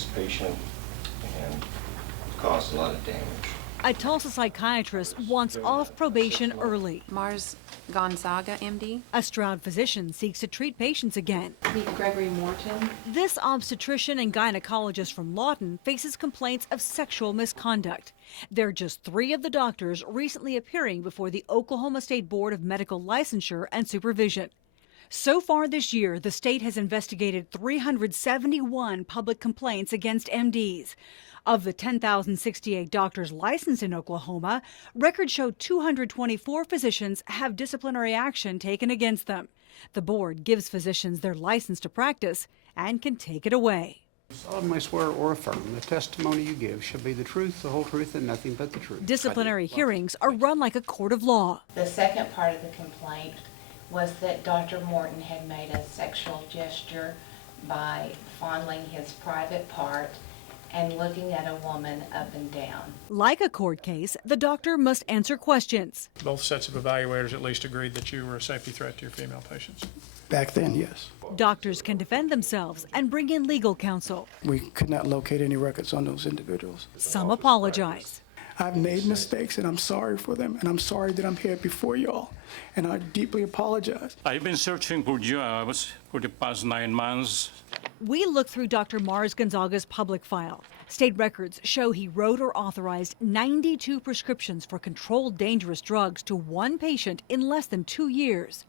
this patient and caused a lot of damage. A Tulsa psychiatrist wants off probation early. Mars Gonzaga, MD. A Stroud physician seeks to treat patients again. Meet Gregory Morton. This obstetrician and gynecologist from Lawton faces complaints of sexual misconduct. They're just 3 of the doctors recently appearing before the Oklahoma State Board of Medical Licensure and Supervision. So far this year, the state has investigated 371 public complaints against MDs. Of the 10,068 doctors licensed in Oklahoma, records show 224 physicians have disciplinary action taken against them. The board gives physicians their license to practice and can take it away. Solemnly swear or affirm the testimony you give shall be the truth, the whole truth, and nothing but the truth. Disciplinary hearings are run like a court of law. The second part of the complaint was that Dr. Morton had made a sexual gesture by fondling his private part and looking at a woman up and down. Like a court case, the doctor must answer questions. Both sets of evaluators at least agreed that you were a safety threat to your female patients. Back then, yes. Doctors can defend themselves and bring in legal counsel. We could not locate any records on those individuals. Some apologize. I've made mistakes and I'm sorry for them, and I'm sorry that I'm here before y'all, and I deeply apologize. I've been searching for jobs for the past 9 months. We look through Dr. Mars Gonzaga's public file. State records show he wrote or authorized 92 prescriptions for controlled dangerous drugs to one patient in less than 2 years.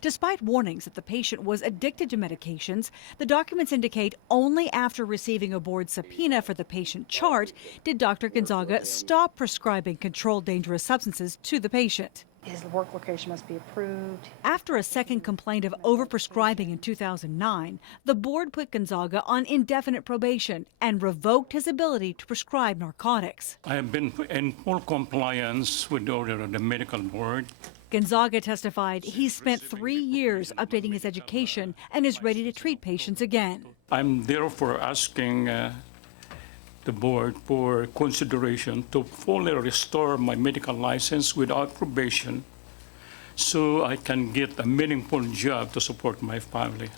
Despite warnings that the patient was addicted to medications, the documents indicate only after receiving a board subpoena for the patient chart did Dr. Gonzaga stop prescribing controlled dangerous substances to the patient. His work location must be approved. After a second complaint of overprescribing in 2009, the board put Gonzaga on indefinite probation and revoked his ability to prescribe narcotics. I have been in full compliance with the order of the medical board. Gonzaga testified he spent 3 years updating his education and is ready to treat patients again. I'm therefore asking the board for consideration to fully restore my medical license without probation so I can get a meaningful job to support my family.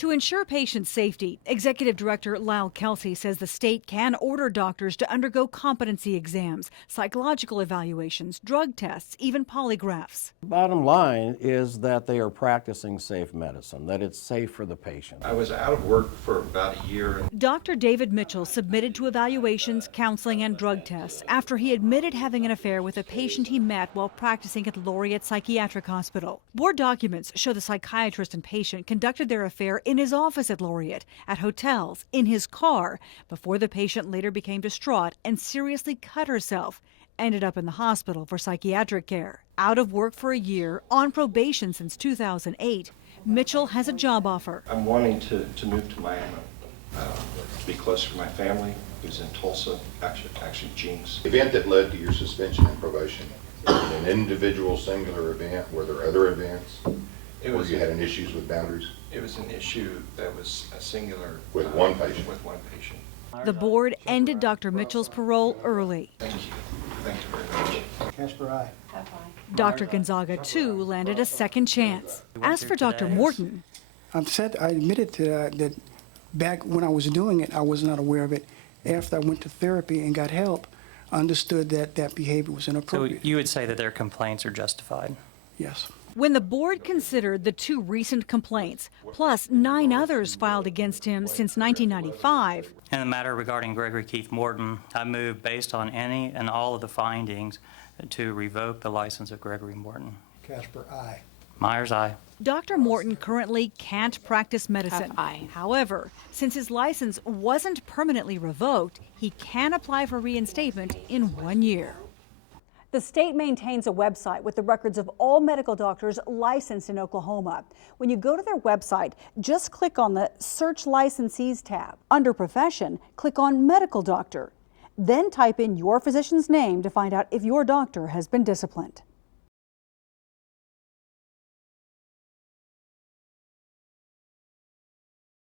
To ensure patient safety, Executive Director Lyle Kelsey says the state can order doctors to undergo competency exams, psychological evaluations, drug tests, even polygraphs. Bottom line is that they are practicing safe medicine, that it's safe for the patient. I was out of work for about a year. Dr. David Mitchell submitted to evaluations, counseling, and drug tests after he admitted having an affair with a patient he met while practicing at Laureate Psychiatric Hospital. Board documents show the psychiatrist and patient conducted their affair in his office at Laureate, at hotels, in his car, before the patient later became distraught and seriously cut herself, ended up in the hospital for psychiatric care. Out of work for a year, on probation since 2008, Mitchell has a job offer. I'm wanting to move to Miami, to be closer to my family, who's in Tulsa, actually Jinx. The event that led to your suspension and probation, an individual singular event, were there other events where you had issues with boundaries? It was an issue that was a singular with one patient. With one patient. The board ended Dr. Mitchell's parole early. Thank you. Thank you very much. Casper, aye. Dr. Gonzaga, too, landed a second chance. As for Dr. Morton, I admitted to that back when I was doing it, I was not aware of it. After I went to therapy and got help, I understood that behavior was inappropriate. So you would say that their complaints are justified? Yes. when the board considered the 2 recent complaints, plus 9 others filed against him since 1995. In the matter regarding Gregory Keith Morton, I move based on any and all of the findings to revoke the license of Gregory Morton. Casper, aye. Myers, aye. Dr. Morton currently can't practice medicine. Aye. However, since his license wasn't permanently revoked, he can apply for reinstatement in 1 year. The state maintains a website with the records of all medical doctors licensed in Oklahoma. When you go to their website, just click on the Search Licensees tab. Under Profession, click on Medical Doctor. Then type in your physician's name to find out if your doctor has been disciplined.